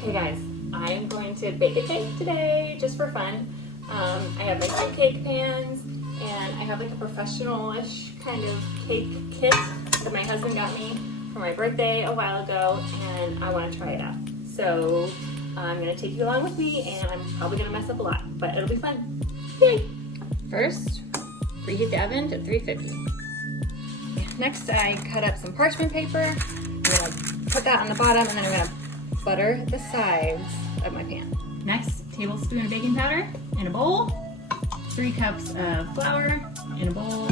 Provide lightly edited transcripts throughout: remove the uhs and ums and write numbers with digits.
Okay guys, I am going to bake a cake today just for fun. I have my two cake pans and I have like a professional-ish kind of cake kit that my husband got me for my birthday a while ago, and I want to try it out. So I'm going to take you along with me, and I'm probably going to mess up a lot, but it'll be fun. Yay! First, preheat the oven to 350. Next, I cut up some parchment paper. I'm going to put that on the bottom, and then I'm going to butter the sides of my pan. Next, tablespoon of baking powder in a bowl, 3 cups of flour in a bowl,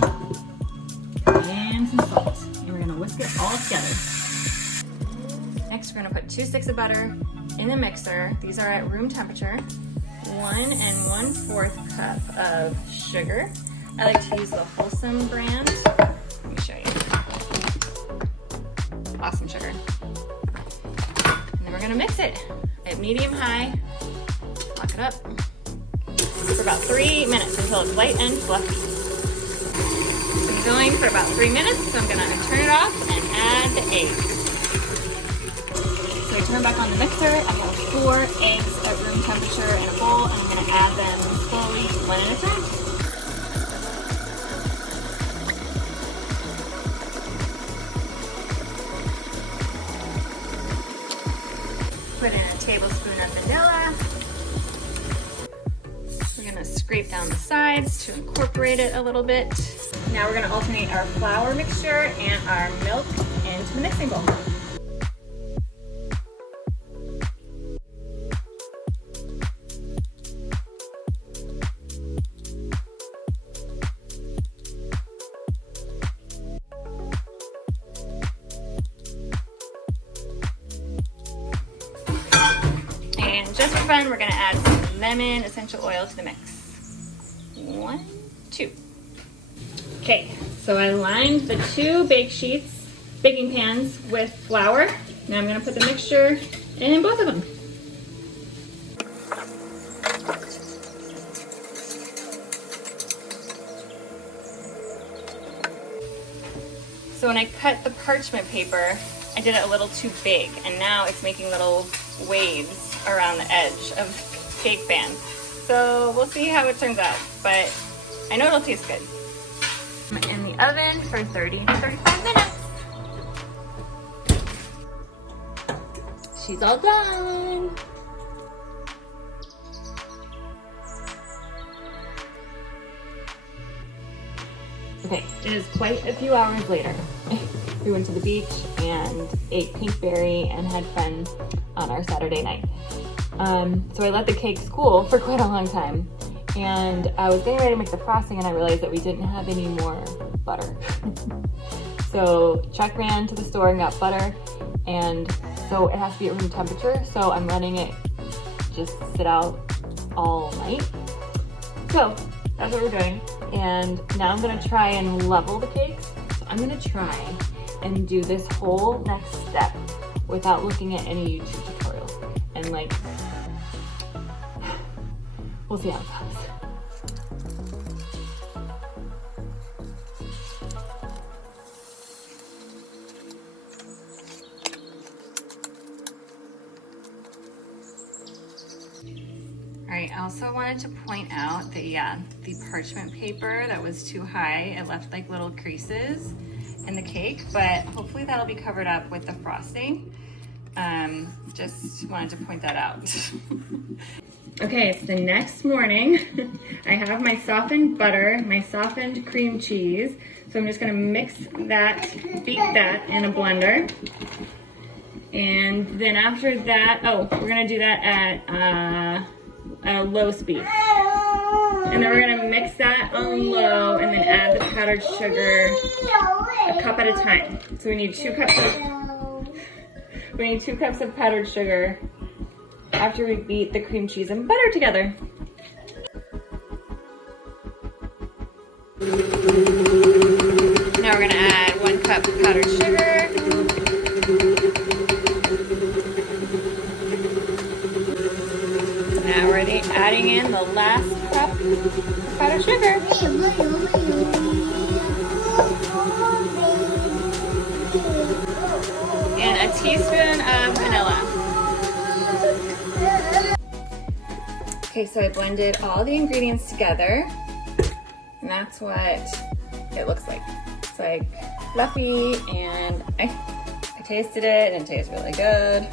and some salt. And we're gonna whisk it all together. Next, we're gonna put 2 sticks of butter in the mixer. These are at room temperature. 1 1/4 cup of sugar. I like to use the Wholesome brand. Let me show you. Awesome sugar. And then we're gonna mix it at medium-high. Lock it up for about 3 minutes until it's light and fluffy. It's been going for about 3 minutes, so I'm gonna turn it off and add the eggs. So I turn back on the mixer. I have 4 eggs at room temperature in a bowl, and I'm gonna add them slowly, one at a time. Put in a tablespoon of vanilla. We're gonna scrape down the sides to incorporate it a little bit. Now we're gonna alternate our flour mixture and our milk into the mixing bowl. And just for fun, we're gonna add some lemon essential oil to the mix. 1, 2. Okay, so I lined the 2 baking pans with flour. Now I'm gonna put the mixture in both of them. So when I cut the parchment paper, I did it a little too big, and now it's making little waves around the edge of the cake pan. So we'll see how it turns out, but I know it'll taste good. I'm in the oven for 30 to 35 minutes. She's all done. Okay, it is quite a few hours later. We went to the beach and ate pinkberry and had fun on our Saturday night. So I let the cakes cool for quite a long time. And I was getting ready to make the frosting, and I realized that we didn't have any more butter. So Chuck ran to the store and got butter, and so it has to be at room temperature, so I'm letting it just sit out all night. So that's what we're doing. And now I'm gonna try and level the cakes. So I'm gonna try and do this whole next step without looking at any YouTube tutorials. And like, we'll see how it goes. All right, I also wanted to point out that, yeah, the parchment paper that was too high, it left like little creases in the cake, but hopefully that'll be covered up with the frosting. Just wanted to point that out. Okay, it's the next morning. I have my softened butter, my softened cream cheese. So I'm just gonna mix that, beat that in a blender. And then after that, we're gonna do that at a low speed. And then we're gonna mix that on low and then add the powdered sugar a cup at a time. So we need 2 cups of powdered sugar after we beat the cream cheese and butter together. Now we're gonna add 1 cup of powdered sugar. Now we're adding in the last cup of powdered sugar. And a teaspoon of vanilla. Okay, so I blended all the ingredients together, and that's what it looks like. It's like fluffy, and I tasted it, and it tastes really good.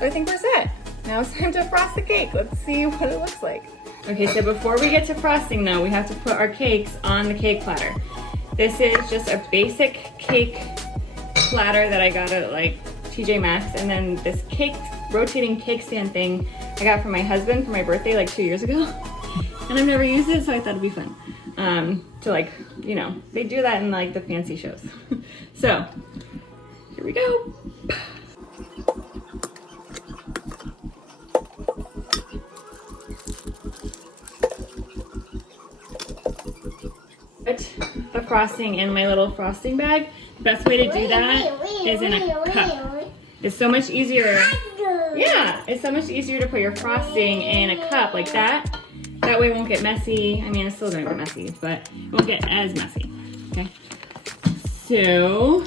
So I think we're set. Now it's time to frost the cake. Let's see what it looks like. Okay, so before we get to frosting though, we have to put our cakes on the cake platter. This is just a basic cake platter that I got at like TJ Maxx, and then this rotating cake stand thing I got from my husband for my birthday like 2 years ago. And I've never used it, so I thought it'd be fun. To like, you know, they do that in like the fancy shows. So, here we go. Put the frosting in my little frosting bag. The best way to do that is in a cup. It's so much easier. Yeah, it's so much easier to put your frosting in a cup like that. That way it won't get messy. I mean, it's still gonna get messy, but it won't get as messy, okay? So,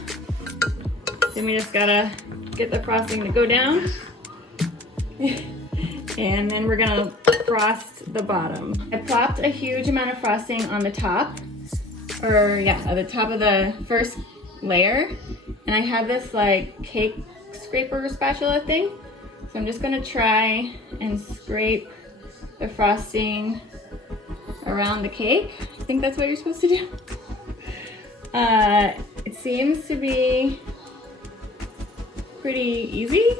then we just gotta get the frosting to go down. And then we're gonna frost the bottom. I plopped a huge amount of frosting on the top, the top of the first layer. And I have this like cake scraper spatula thing. So I'm just gonna try and scrape the frosting around the cake. I think that's what you're supposed to do. It seems to be pretty easy.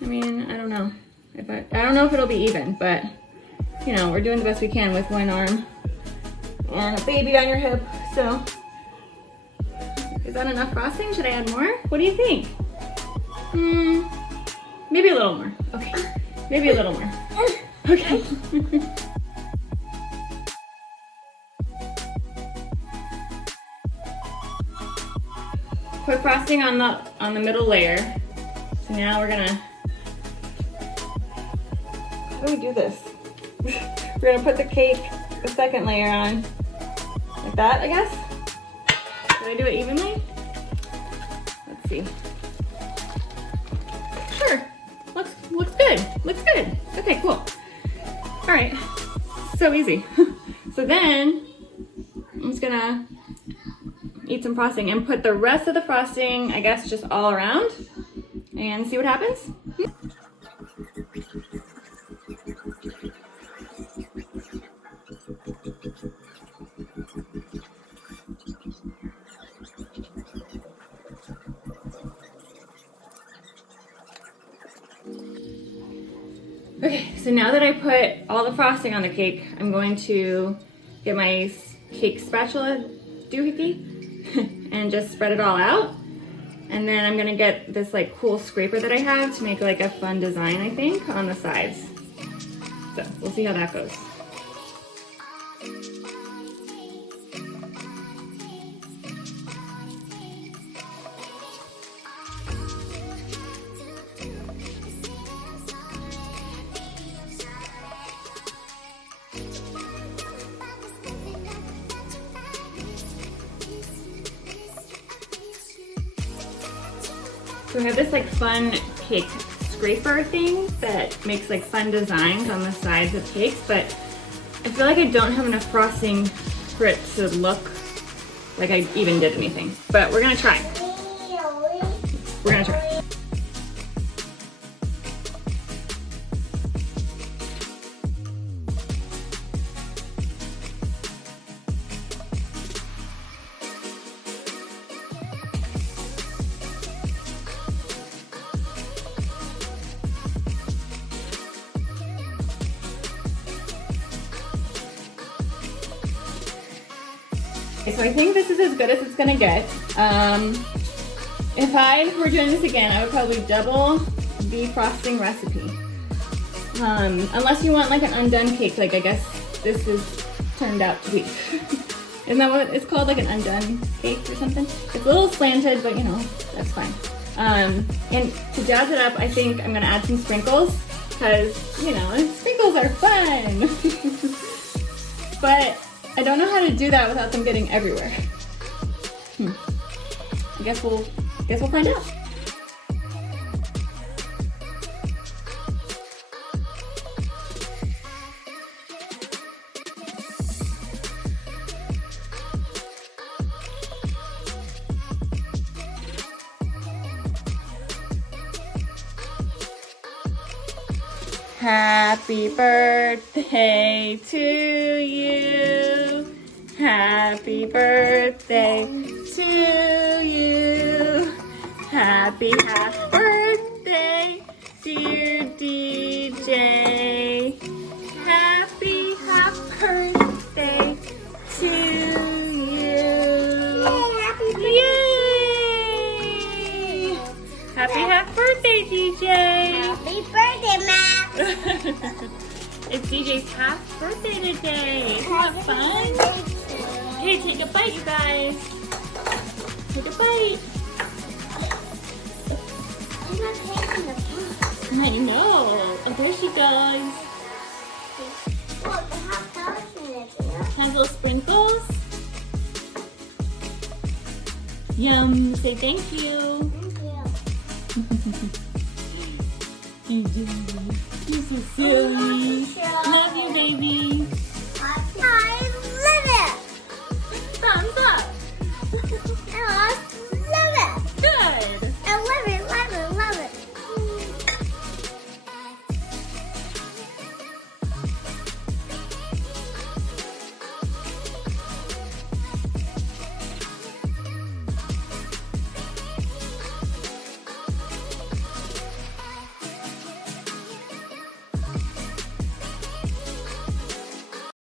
I mean, I don't know. I don't know if it'll be even, but you know, we're doing the best we can with one arm and a baby on your hip. So, is that enough frosting? Should I add more? What do you think? Maybe a little more. Okay, maybe a little more. Okay. Put frosting on the middle layer. So now we're gonna. How do we do this? We're gonna put the second layer on, like that, I guess. Did I do it evenly? Let's see. Sure. Looks good. Looks good. Okay, cool. All right. So easy. So then I'm just gonna eat some frosting and put the rest of the frosting, I guess, just all around and see what happens. Okay, so now that I put all the frosting on the cake, I'm going to get my cake spatula doohickey and just spread it all out. And then I'm gonna get this like cool scraper that I have to make like a fun design, I think, on the sides. So we'll see how that goes. So I have this like fun cake scraper thing that makes like fun designs on the sides of cakes, but I feel like I don't have enough frosting for it to look like I even did anything. But we're gonna try. We're gonna try. Okay, so I think this is as good as it's gonna get. If I were doing this again, I would probably double the frosting recipe. Unless you want like an undone cake, like I guess this is turned out to be. Isn't that what it's called, like an undone cake or something? It's a little slanted, but you know, that's fine. And to jazz it up, I think I'm gonna add some sprinkles, because, you know, sprinkles are fun. But I don't know how to do that without them getting everywhere. I guess we'll find out. Happy birthday to you. Happy birthday to you. Happy birthday, dear DJ. Happy birthday to you. Yay! Happy birthday, DJ. Happy birthday, Matt. It's DJ's half birthday today. Isn't that fun? Hey, take a bite, you guys. Take a bite. I'm not taking the food. I know. Oh, there she goes. Look, I have flowers in it. Has little sprinkles. Yum. Say thank you. Thank you. You're so silly. Love you, baby. I love it. Thumbs up. I love